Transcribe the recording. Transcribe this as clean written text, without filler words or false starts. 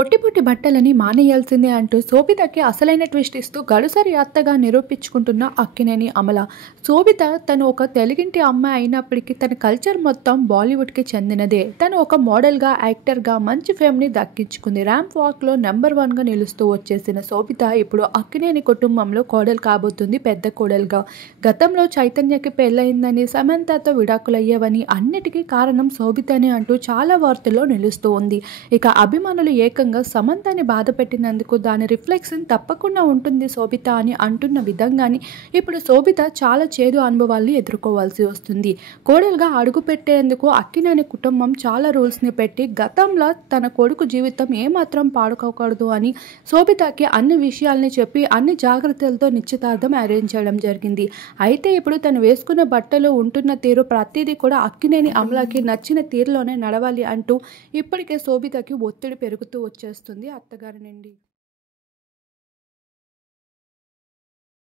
పొట్టి పొట్టి బట్టలని మానేయాల్సిందే అంటూ శోభితకి అసలైన ట్విస్ట్ ఇస్తూ గడుసరి అత్తగా నిరూపించుకుంటున్న అక్కినేని అమల. శోభిత తను ఒక తెలుగింటి అమ్మాయి అయినప్పటికీ తన కల్చర్ మొత్తం బాలీవుడ్కి చెందినదే. తను ఒక మోడల్గా, యాక్టర్గా మంచి ఫేమ్ని దక్కించుకుంది. ర్యాంప్ వాక్లో నెంబర్ 1గా నిలుస్తూ వచ్చేసిన శోభిత ఇప్పుడు అక్కినేని కుటుంబంలో కోడలు కాబోతుంది, పెద్ద కోడలుగా. గతంలో చైతన్యకి పెళ్ళయిందని, సమంతతో విడాకులయ్యేవని, అన్నిటికీ కారణం శోభితనే అంటూ చాలా వార్తల్లో నిలుస్తూ ఉంది. ఇక అభిమానులు ఏకంగా సమంతని బాధ పెట్టినందుకు దాని రిఫ్లెక్షన్ తప్పకుండా ఉంటుంది శోభిత అని అంటున్న విధంగానే ఇప్పుడు శోభిత చాలా చేదు అనుభవాల్ని ఎదుర్కోవాల్సి వస్తుంది. కోడలుగా అడుగు పెట్టేందుకు అక్కినేని కుటుంబం చాలా రూల్స్ని పెట్టి గతంలో తన కొడుకు జీవితం ఏమాత్రం పాడుకోకూడదు అని శోభితకి అన్ని విషయాల్ని చెప్పి అన్ని జాగ్రత్తలతో నిశ్చితార్థం అరేంజ్ చేయడం జరిగింది. అయితే ఇప్పుడు తను వేసుకున్న బట్టలు, ఉంటున్న తీరు ప్రతిదీ కూడా అక్కినేని అమలకి నచ్చిన తీరులోనే నడవాలి అంటూ ఇప్పటికే శోభితకి ఒత్తిడి పెరుగుతూ వచ్చేస్తుంది అత్తగారి నుండి.